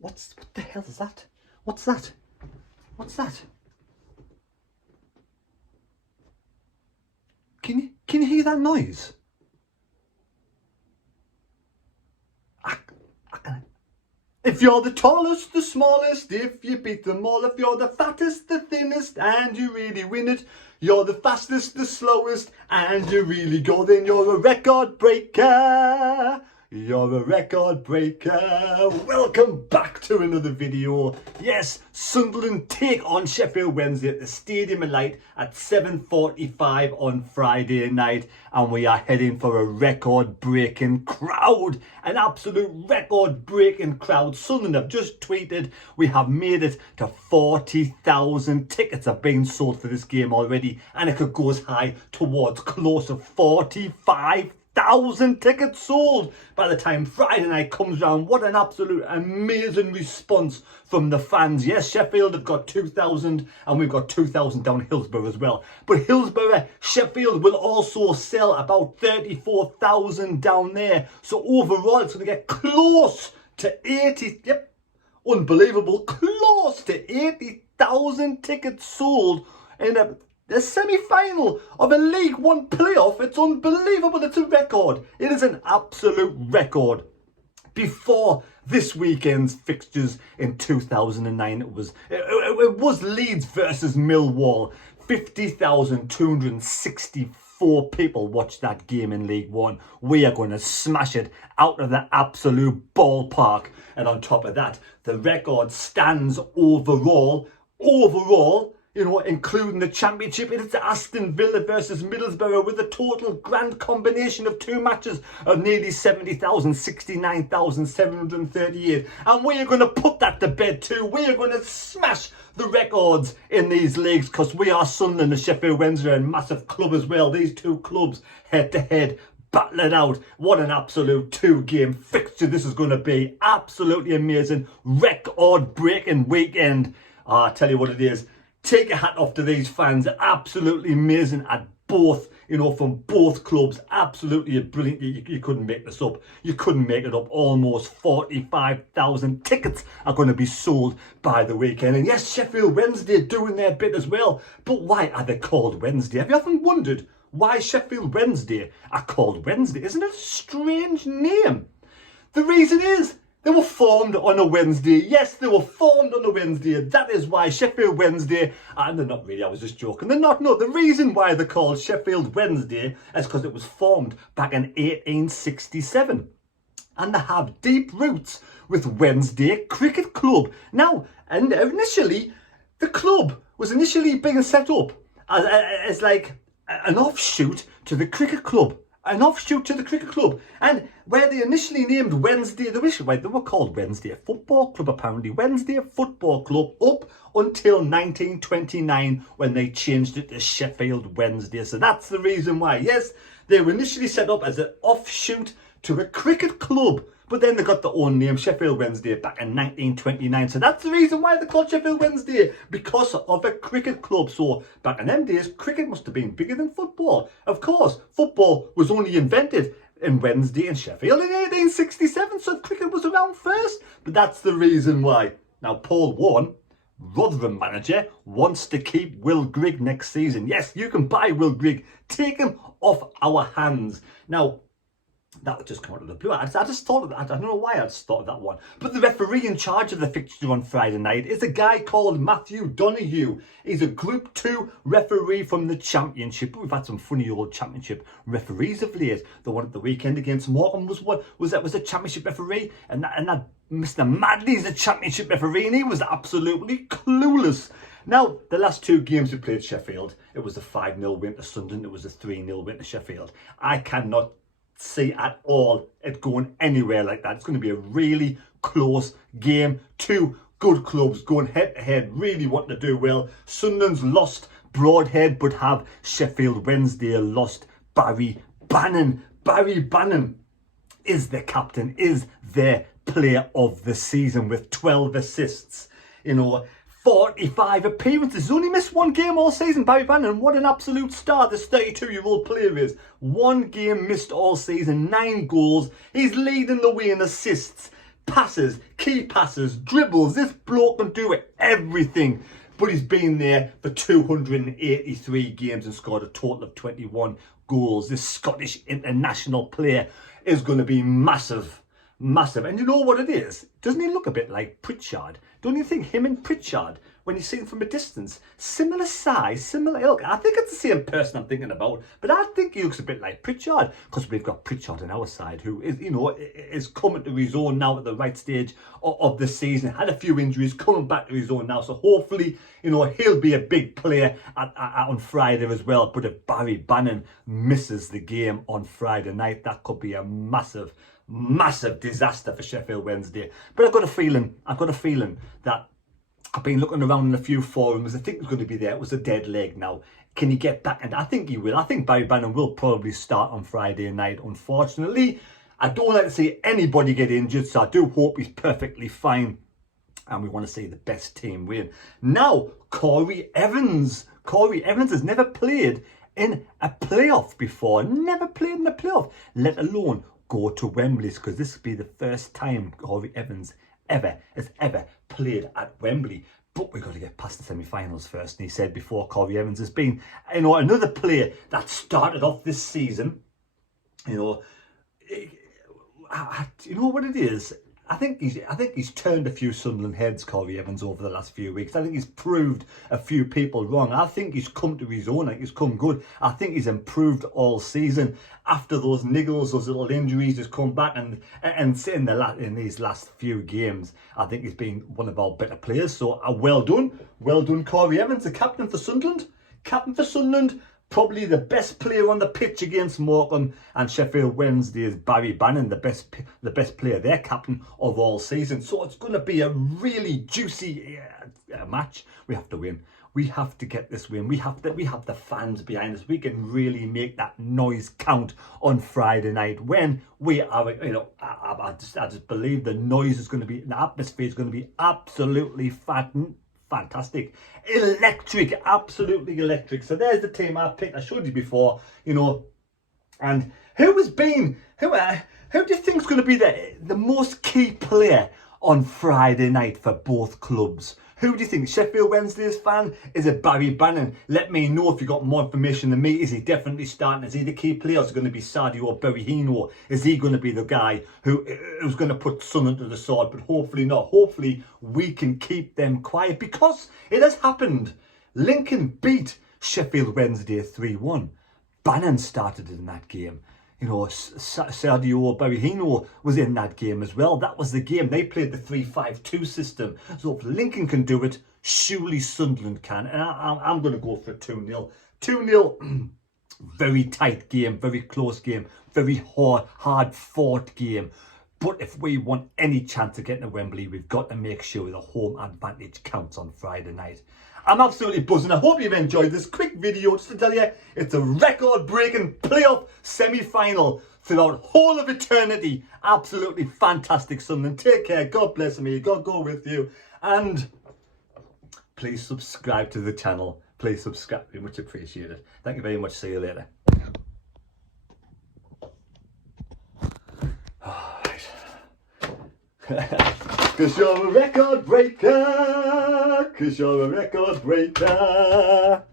What the hell is that? What's that? What's that? Can you hear that noise? If you're the tallest, the smallest, if you beat them all, if you're the fattest, the thinnest, and you really win it, you're the fastest, the slowest, and you really go, then you're a record breaker. You're a record breaker. Welcome back to another video. Yes, Sunderland take on Sheffield Wednesday at the Stadium of Light at 7:45 on Friday night, and we are heading for a record-breaking crowd. An absolute record-breaking crowd. Sunderland have just tweeted we have made it to 40,000 tickets have been sold for this game already, and it could go as high towards close to 45,000 tickets sold by the time Friday night comes round. What an absolute amazing response from the fans. Yes, Sheffield have got 2,000 and we've got 2,000 down Hillsborough as well. But Hillsborough, Sheffield will also sell about 34,000 down there. So overall it's going to get close to 80, yep, unbelievable, close to 80,000 tickets sold in the semi-final of a League One playoff. It's unbelievable. It's a record. It is an absolute record. Before this weekend's fixtures in 2009, it was Leeds versus Millwall. 50,264 people watched that game in League One. We are going to smash it out of the absolute ballpark. And on top of that, the record stands overall, you know, including the championship. It's Aston Villa versus Middlesbrough with a total grand combination of two matches of nearly 70,000, 69,738. And we are going to put that to bed too. We are going to smash the records in these leagues because we are Sunderland and Sheffield Wednesday, a massive club as well. These two clubs head to head, battle it out. What an absolute two-game fixture this is going to be. Absolutely amazing, record-breaking weekend. I tell you what it is. Take a hat off to these fans. Absolutely amazing at both, you know, from both clubs. Absolutely brilliant. You couldn't make this up. You couldn't make it up. Almost 45,000 tickets are going to be sold by the weekend. And yes, Sheffield Wednesday doing their bit as well. But why are they called Wednesday? Have you often wondered why Sheffield Wednesday are called Wednesday? Isn't it a strange name? The reason is they were formed on a Wednesday. Yes, they were formed on a Wednesday. That is why Sheffield Wednesday, and they're not really, I was just joking. They're not, no. The reason why they're called Sheffield Wednesday is because it was formed back in 1867. And they have deep roots with Wednesday Cricket Club. Now, and initially, the club was initially being set up as like an offshoot to the cricket club. An offshoot to the cricket club. And where they initially named Wednesday, they were called Wednesday Football Club apparently. Wednesday Football Club up until 1929 when they changed it to Sheffield Wednesday. So that's the reason why. Yes, they were initially set up as an offshoot to a cricket club. But then they got their own name, Sheffield Wednesday, back in 1929. So that's the reason why they're called Sheffield Wednesday, because of a cricket club. So back in them days, cricket must have been bigger than football. Of course, football was only invented in Wednesday and Sheffield in 1867. So cricket was around first. But that's the reason why. Now, Paul Warne, Rotherham manager, wants to keep Will Grigg next season. Yes, you can buy Will Grigg. Take him off our hands. Now, that would just come out of the blue. I just thought of that. I don't know why I just thought of that one. But the referee in charge of the fixture on Friday night is a guy called Matthew Donoghue. He's a Group 2 referee from the Championship. We've had some funny old Championship referees of late. The one at the weekend against Morecambe was a Championship referee. And that Mr. Madley's a Championship referee, and he was absolutely clueless. Now, the last two games we played Sheffield, it was a 5-0 win to Sunderland. It was a 3-0 win to Sheffield. I cannot see at all it going anywhere like that. It's going to be a really close game. Two good clubs going head to head, really wanting to do well. Sunderland's lost Broadhead, but have Sheffield Wednesday lost Barry Bannon. Barry Bannon is the captain, is their player of the season with 12 assists. You know, 45 appearances. He's only missed one game all season, Barry Bannon. What an absolute star this 32-year-old player is. One game missed all season, 9 goals. He's leading the way in assists, passes, key passes, dribbles. This bloke can do everything. But he's been there for 283 games and scored a total of 21 goals. This Scottish international player is going to be massive. Massive. And you know what it is? Doesn't he look a bit like Pritchard? Don't you think him and Pritchard, when you see him from a distance, similar size, similar ilk? I think it's the same person I'm thinking about, but I think he looks a bit like Pritchard, because we've got Pritchard on our side, who is, you know, is coming to his own now at the right stage of the season. Had a few injuries, coming back to his own now, so hopefully, you know, he'll be a big player on Friday as well. But if Barry Bannon misses the game on Friday night, that could be a massive disaster for Sheffield Wednesday. But I've got a feeling that I've been looking around in a few forums. I think it's going to be there. It was a dead leg now. Can he get back? And I think he will. I think Barry Bannon will probably start on Friday night. Unfortunately, I don't like to see anybody get injured, so I do hope he's perfectly fine. And we want to see the best team win. Now, Corey Evans. Corey Evans has never played in a playoff before. Never played in a playoff, let alone go to Wembley, because this will be the first time Corey Evans has ever played at Wembley. But we've got to get past the semi-finals first. And he said before, Corey Evans has been, you know, another player that started off this season. You know, you know what it is? I think he's turned a few Sunderland heads, Corey Evans, over the last few weeks. I think he's proved a few people wrong. I think he's come to his own. I think he's come good. I think he's improved all season. After those niggles, those little injuries, he's come back and in these last few games, I think he's been one of our better players. So well done, Corey Evans, the captain for Sunderland. Captain for Sunderland. Probably the best player on the pitch against Morecambe, and Sheffield Wednesday is Barry Bannon, the best player, their captain of all season. So it's going to be a really juicy match. We have to win. We have to get this win. We have the fans behind us. We can really make that noise count on Friday night when we are. You know, I just believe the noise is going to be, the atmosphere is going to be absolutely fantastic, electric, absolutely electric. So there's the team I picked. I showed you before, you know. And who do you think is going to be the most key player on Friday night for both clubs? Who do you think? Sheffield Wednesday's fan? Is it Barry Bannon? Let me know if you got more information than me. Is he definitely starting? Is he the key player? Is it going to be Sadio or Berahino? Is he going to be the guy who's going to put Sunderland to the sword? But hopefully not. Hopefully we can keep them quiet, because it has happened. Lincoln beat Sheffield Wednesday 3-1. Bannon started in that game. You know, Sadio Berahino was in that game as well. That was the game. They played the 3-5-2 system. So if Lincoln can do it, surely Sunderland can. And I'm going to go for a 2-0. 2-0, very tight game, very close game, very hard-fought game. But if we want any chance of getting to Wembley, we've got to make sure the home advantage counts on Friday night. I'm absolutely buzzing. I hope you've enjoyed this quick video just to tell you it's a record-breaking playoff semi-final throughout whole of eternity. Absolutely fantastic, Sunderland. Take care. God bless me. God go with you. And please subscribe to the channel. Please subscribe. Very much appreciated. Thank you very much. See you later. Cause you're a record breaker. Cause you're a record breaker.